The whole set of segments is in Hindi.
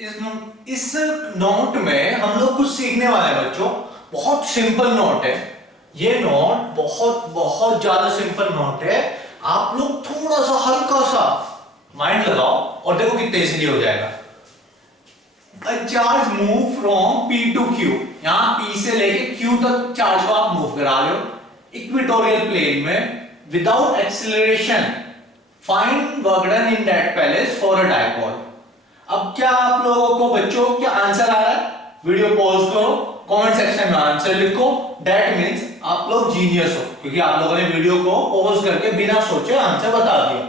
इस नोट में हम लोग कुछ सीखने वाले हैं बच्चों। बहुत सिंपल नोट है ये नोट, बहुत बहुत ज्यादा सिंपल नोट है। आप लोग थोड़ा सा हल्का सा माइंड लगाओ और देखो कितने इजीली हो जाएगा। A charge move from P to Q, यहां P से लेके Q तक चार्ज को आप मूव करा रहे हो इक्वेटोरियल प्लेन में without acceleration. Find work done in that place for a dipole. अब क्या आप लोगों को बच्चों क्या आंसर आ रहा है? वीडियो पॉज करो, कमेंट सेक्शन में आंसर लिखो। दैट मींस आप लोग जीनियस हो, क्योंकि आप लोगों ने वीडियो को पॉज करके बिना सोचे आंसर बता दिया।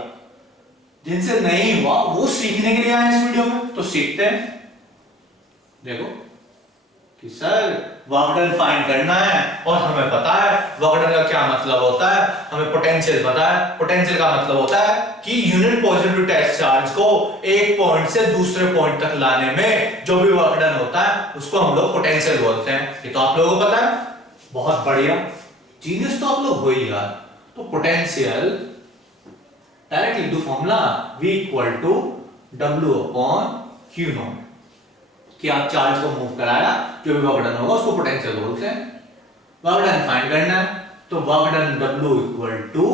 जिनसे नहीं हुआ वो सीखने के लिए आए इस वीडियो में, तो सीखते हैं। देखो कि सर वर्क डन फाइंड करना है और हमें पता है वर्क डन का क्या मतलब होता है, हमें पोटेंशियल पता है। पोटेंशियल का मतलब होता है कि यूनिट पॉजिटिव टेस्ट चार्ज को एक पॉइंट से दूसरे पॉइंट तक लाने में जो भी वर्क डन होता है उसको हम लोग पोटेंशियल बोलते हैं। ये तो आप लोगों को पता है, बहुत बढ़िया, जीनियस तो आप लोग हो ही यार। तो पोटेंशियल डायरेक्टली लिख दो formula V equal to W upon Q naught, कि आप चार्ज को मूव कराया, जो भी वर्क डन होगा उसको पोटेंशियल बोलते हैं। वर्क डन फाइंड करना है तो work done W equal to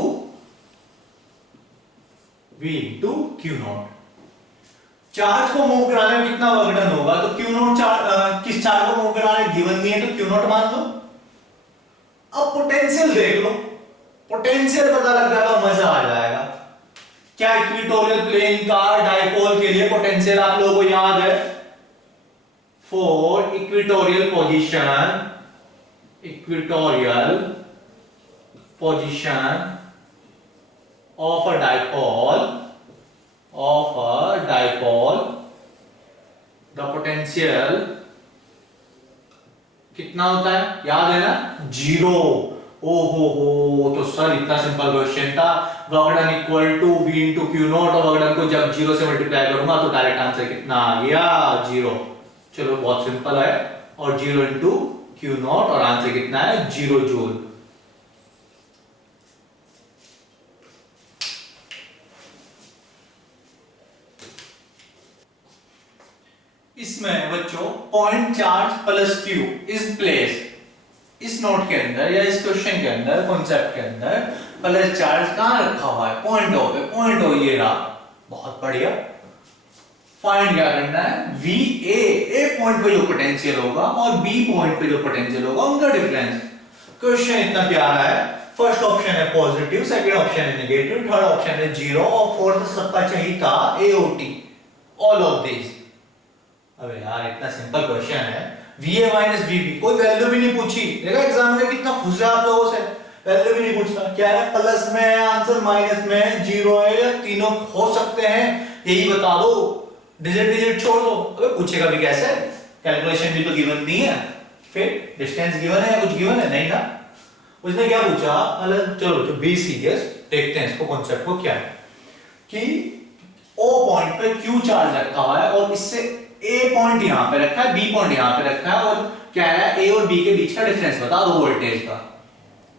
V into Q naught. Charge को मूव कराने में कितना वर्क डन होगा तो Q नॉट किस चार्ज को मूव कराने गिवन नहीं है तो Q नॉट मान लो। अब पोटेंशियल देख लो, पोटेंशियल पता लग जाएगा, मजा आ जाएगा। क्या इक्वेटोरियल प्लेन का डायपोल के लिए पोटेंशियल आप लोगों को याद है? For equatorial position of a dipole, the potential कितना होता है याद है ना? 0। ओहो, तो सर इतना सिंपल क्वेश्चन था। Work done equal to V into Q naught, और वर्क डन को जब 0 से मल्टीप्लाई करूंगा तो डायरेक्ट आंसर कितना आ गया? 0। चलो बहुत सिंपल है। और 0 इंटू Q नॉट और आंसर कितना है? 0 जूल। इसमें बच्चों point charge plus Q is place. इस नोट के अंदर या इस क्वेश्चन के अंदर, कॉन्सेप्ट के अंदर प्लस चार्ज कहां रखा हुआ है? पॉइंट O पे। पॉइंट O ये रहा, बहुत बढ़िया। फाइंड क्या करना है? ए पॉइंट पे जो पोटेंशियल होगा और बी पॉइंट पे जो पोटेंशियल होगा उनका डिफरेंस। क्वेश्चन इतना प्यारा है। फर्स्ट ऑप्शन है पॉजिटिव, सेकंड ऑप्शन है नेगेटिव, थर्ड ऑप्शन है 0 और फोर्थ सबका चाहिए था AOT, ऑल ऑफ दिस। अबे यार इतना सिंपल क्वेश्चन है। VA माइनस VB, कोई वैल्यू भी नहीं पूछी। देखा एग्जाम में कितना खुश है आप लोगों से, वैल्यू भी नहीं पूछता। क्या है? प्लस में है आंसर, माइनस में है, 0 है, या तीनों हो सकते हैं, यही बता दो। डिजिट छोड़ दो। अबे पूछेगा भी कैसे? कैलकुलेशन भी तो गिवन नहीं है, फिर डिस्टेंस गिवन है या कुछ गिवन है? नहीं ना। उसने क्या पूछा? चलो तो बी सीरियस, देखते हैं इसको कॉन्सेप्ट को क्या है। कि O पॉइंट पे Q चार्ज रखा हुआ है और इससे A पॉइंट यहां पे रखा है, B पॉइंट यहां पे रखा है, और क्या है? A और B के बीच का डिफरेंस बता दो वोल्टेज का,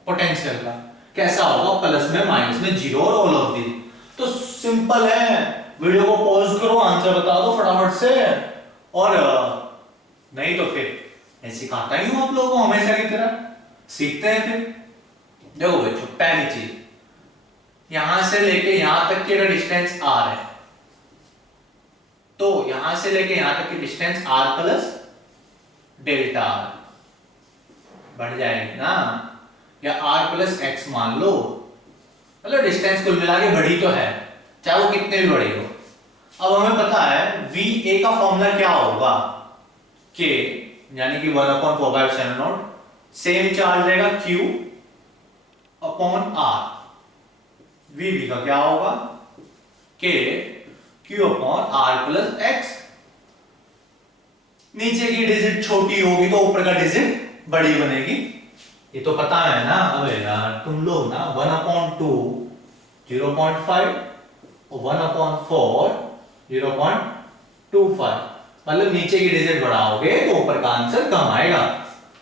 पोटेंशियल का। कैसा होगा? प्लस में, माइनस में, 0 और ऑल ऑफ दी। तो सिंपल है, वीडियो को पॉज करो, आंसर बता दो फटाफट से। और नहीं तो फिर मैं सिखाता ही हूं आप लोगों को हमेशा की तरह, सीखते हैं फिर। देखो बच्चों, पहली चीज, यहां से लेके यहां तक की अगर डिस्टेंस r है तो यहां से लेके यहां तक की distance r plus delta r बढ़ जाएगी ना, या r प्लस x मान लो। मतलब डिस्टेंस कुल मिला के बड़ी तो है, चाहे वो कितने भी बड़े हो। अब हमें पता है VA का फॉर्मूला क्या होगा? K यानी कि 1/4π0, सेम चार्ज रहेगा Q अपॉन R। VB का क्या होगा? K Q upon R plus X। नीचे की डिजिट छोटी होगी तो ऊपर का डिजिट बड़ी बनेगी, ये तो पता है ना। अबे यार तुम लोग ना 1/2 0.5 और 1/4 0.25, मतलब नीचे की डिजिट बढ़ाओगे तो ऊपर का आंसर कम आएगा।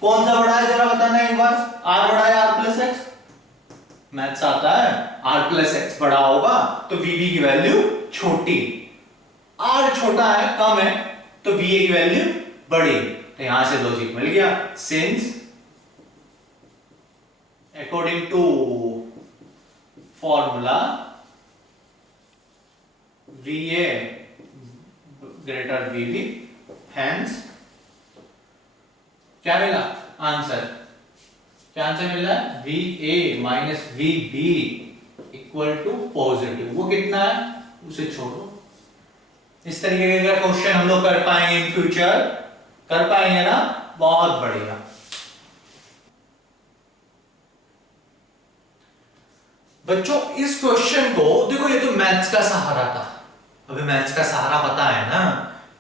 कौन सा बड़ा है जरा बताना एक बार? R बड़ा है R प्लस एक्स, मैथ्स आता है। R प्लस एक्स बड़ा होगा तो VB की वैल्यू छोटी, R छोटा है, कम है, तो VA की वैल्यू बड़ी, तो यहां से लॉजिक मिल गया, since according to formula VA greater VB, hence क्या मिला आंसर, क्या आंसर मिला, VA minus VB equal to positive. वो कितना है उसे छोड़ो। इस तरीके का क्वेश्चन हम लोग कर पाएंगे इन फ्यूचर, कर पाएंगे ना, बहुत बढ़िया। बच्चों इस क्वेश्चन को देखो, ये तो मैथ्स का सहारा था। अभी मैथ्स का सहारा पता है ना,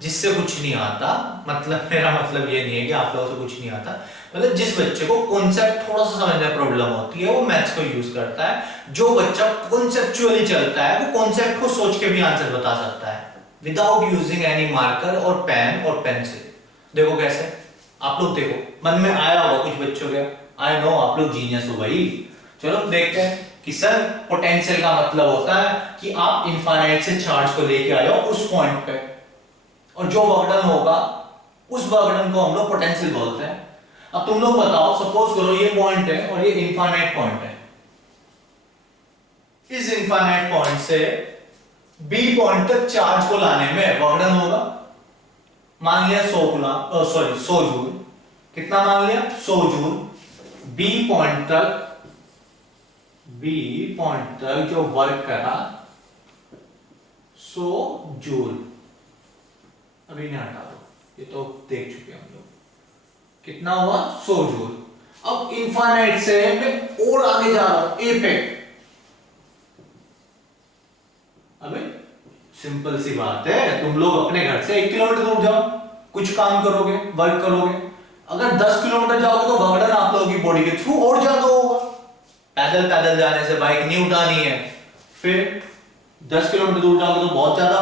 जिससे कुछ नहीं आता, मतलब मेरा मतलब ये नहीं है कि आप लोगों से कुछ नहीं आता, मतलब जिस बच्चे को कॉन्सेप्ट थोड़ा सा समझने में प्रॉब्लम होती है वो मैथ्स को यूज करता है। जो बच्चा कॉन्सेप्चुअली चलता है वो कॉन्सेप्ट को सोच के भी आंसर बता सकता है विदाउट यूजिंग एनी मार्कर और पेन और पेंसिल। देखो कैसे, आप लोग देखो, मन में आया होगा कुछ बच्चों के, आई नो आप लोग जीनियस हो भाई। चलो देखते हैं कि सर पोटेंशियल का मतलब होता है कि आप इनफाइनाइट से चार्ज को लेके आए हो उस पॉइंट पे, और जो वर्कडन होगा उस वर्कडन को हम लोग पोटेंशियल बोलते हैं। अब तुम लोग बताओ, सपोज करो ये पॉइंट है और ये इनफाइनाइट पॉइंट है, इस इनफाइनाइट पॉइंट से बी पॉइंट तक चार्ज को लाने में वर्कडन होगा, मान लिया 100 कूलम, सॉरी 100 जूल। कितना मान लिया, 100 जूल। बी पॉइंट तक जो वर्क करा 100 जूल। अभी नहीं हटा दो, ये तो देख चुके हम लोग। कितना हुआ, 100 जूल। अब इनफाइनाइट से मैं और आगे जा रहा हूं, ए पे। अबे सिंपल सी बात है, तुम लोग अपने घर से 1 किलोमीटर दूर जाओ, कुछ काम करोगे, वर्क करोगे, अगर 10 किलोमीटर जाओगे तो वर्कडन आप लोगों की बॉडी के थ्रू और ज्यादा होगा। पैदल पैदल जाने से बाइक नहीं उठानी है, फिर 10 किलोमीटर दूर जाओगे तो बहुत ज्यादा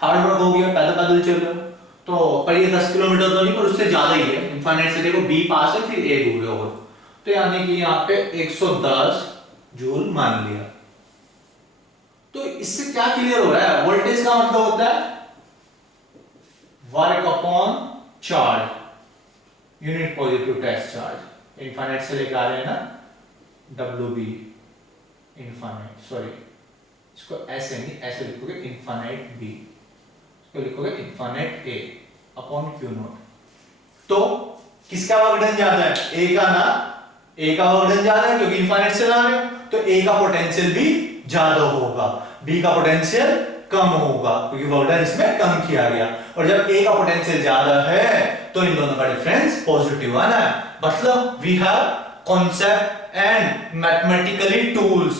हार्ड वर्क हो गया, पैदल पैदल चल रहे हो। तो पर ये 10 किलोमीटर तो नहीं, पर उससे ज्यादा ही है। इनफाइनाइट से देखो बी पास है, फिर ए दूर होगा, तो यानी कि यहाँ पे 110 जूल मान लिया। तो इससे क्या क्लियर हो रहा है, वोल्टेज का मतलब होता है work upon charge, unit positive test charge. Infinite से लेकर आ रहे हैं ना, WB इनफाइनाइट, सॉरी इसको ऐसे नहीं, ऐसे लिखोगे इनफाइनाइट B, इसको लिखोगे infinite A upon Q not. तो किसका वर्कडन ज्यादा है, A का ना, A का वर्कडन ज्यादा है क्योंकि इनफाइनाइट से ला रहे हो, तो A का पोटेंशियल भी ज्यादा होगा, B का पोटेंशियल कम होगा क्योंकि वर्कडन इसमें कम किया गया। और जब A का पोटेंशियल ज्यादा है तो इन दोनों का डिफरेंस पॉजिटिव आना है। मतलब we have concept and mathematically tools,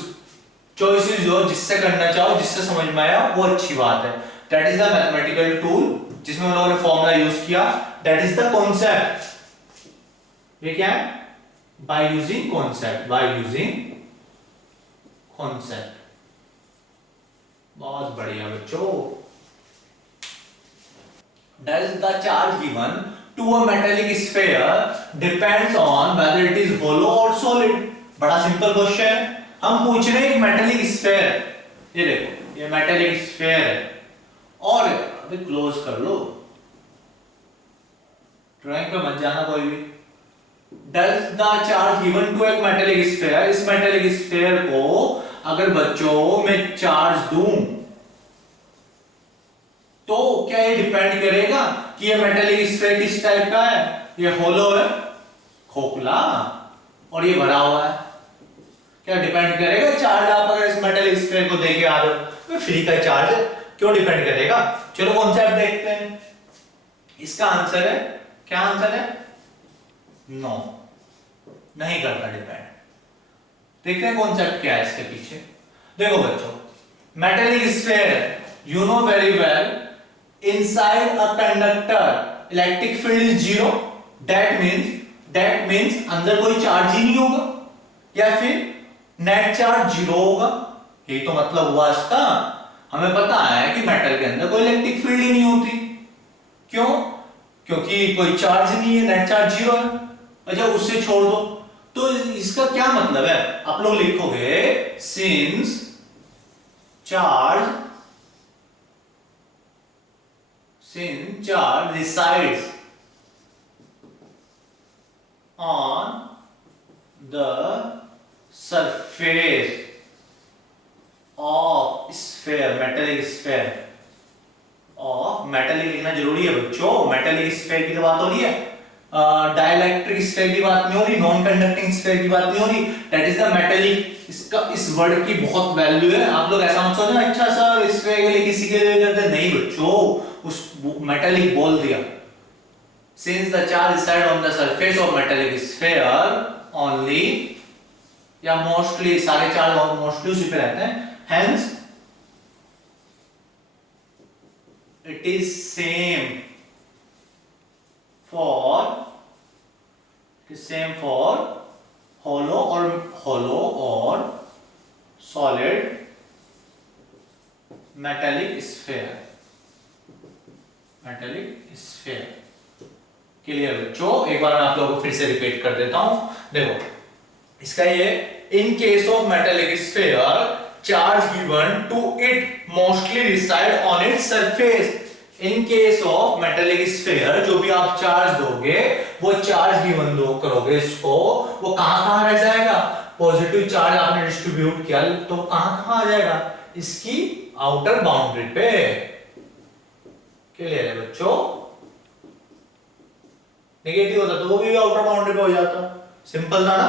choices जो जिससे करना चाहो, जिससे समझ में आया वो अच्छी बात है। That is the mathematical tool जिसमें हम लोगों ने फॉर्मूला यूज किया, दैट इज द कॉन्सेप्ट। ये क्या है, by using concept, by using concept. बहुत बढ़िया बच्चों। Does the charge given to a metallic sphere depends on whether it is hollow or solid? बड़ा सिंपल क्वेश्चन है। हम पूछ रहे हैं एक मेटेलिक स्फीयर, ये देखो ये मेटेलिक स्फीयर है, और अभी क्लोज कर लो, ड्राइंग पे मत जाना कोई भी। Does the charge given to एक मेटेलिक स्फीयर, इस मेटेलिक स्फीयर को अगर बच्चों में चार्ज दूं तो क्या ये डिपेंड करेगा कि ये मेटेलिक स्फीयर किस टाइप का है, ये होलो है, खोखला, और ये भरा हुआ है। क्या डिपेंड करेगा चार्ज, आप अगर इस मेटेलिक स्फीयर को देके आ रहे हो तो फ्री का चार्ज क्यों डिपेंड करेगा। चलो कॉन्सेप्ट देखते हैं। इसका आंसर है, क्या आंसर है, नो, नहीं करता डिपेंड। देखते हैं कॉन्सेप्ट क्या है इसके पीछे। देखो बच्चों, मेटेलिक स्फीयर है, you know very well, inside a conductor electric field is zero, that means अंदर कोई चार्ज ही नहीं होगा, या फिर नेट चार्ज जीरो होगा। यही तो मतलब हुआ इसका। हमें पता है कि मेटल के अंदर कोई इलेक्ट्रिक फील्ड ही नहीं होती। क्यों? क्योंकि कोई चार्ज नहीं है, नेट चार्ज जीरो है। अच्छा उससे छोड़ दो, तो इसका क्या मतलब है, आप लोग लिखोगे since charge resides on the surface of sphere, metallic sphere of metallic लिखना जरूरी है बच्चों, metallic sphere की तो बात हो रही है, डाइलेक्ट्रिक स्फीयर की बात नहीं हो रही, नॉन कंडक्टिंग स्फीयर की बात नहीं हो रही, दैट इज द मेटेलिक। इसका इस वर्ड की बहुत वैल्यू है, आप लोग ऐसा मत सोचना अच्छा सर स्फीयर के लिए किसी के लिए करते नहीं बच्चों, उस मेटेलिक बोल दिया। Since the charge resides on the surface of metallic sphere only, या मोस्टली सारे चार्ज और मोस्टली उसी पे रहते हैं, hence it is same for hollow or solid metallic sphere clear बच्चों? एक बार मैं आप लोगों को फिर से रिपीट कर देता हूं, देखो इसका ये in case of metallic sphere charge given to it mostly reside on its surface. In case of metallic sphere जो भी आप चार्ज दोगे, वो चार्ज गिवन दो करोगे इसको, वो कहां रह जाएगा? पॉजिटिव चार्ज आपने डिस्ट्रीब्यूट किया तो कहां आ जाएगा? इसकी आउटर बाउंड्री पे। क्लियर है बच्चों? नेगेटिव होता तो वो भी आउटर बाउंड्री पे हो जाता, सिंपल था ना।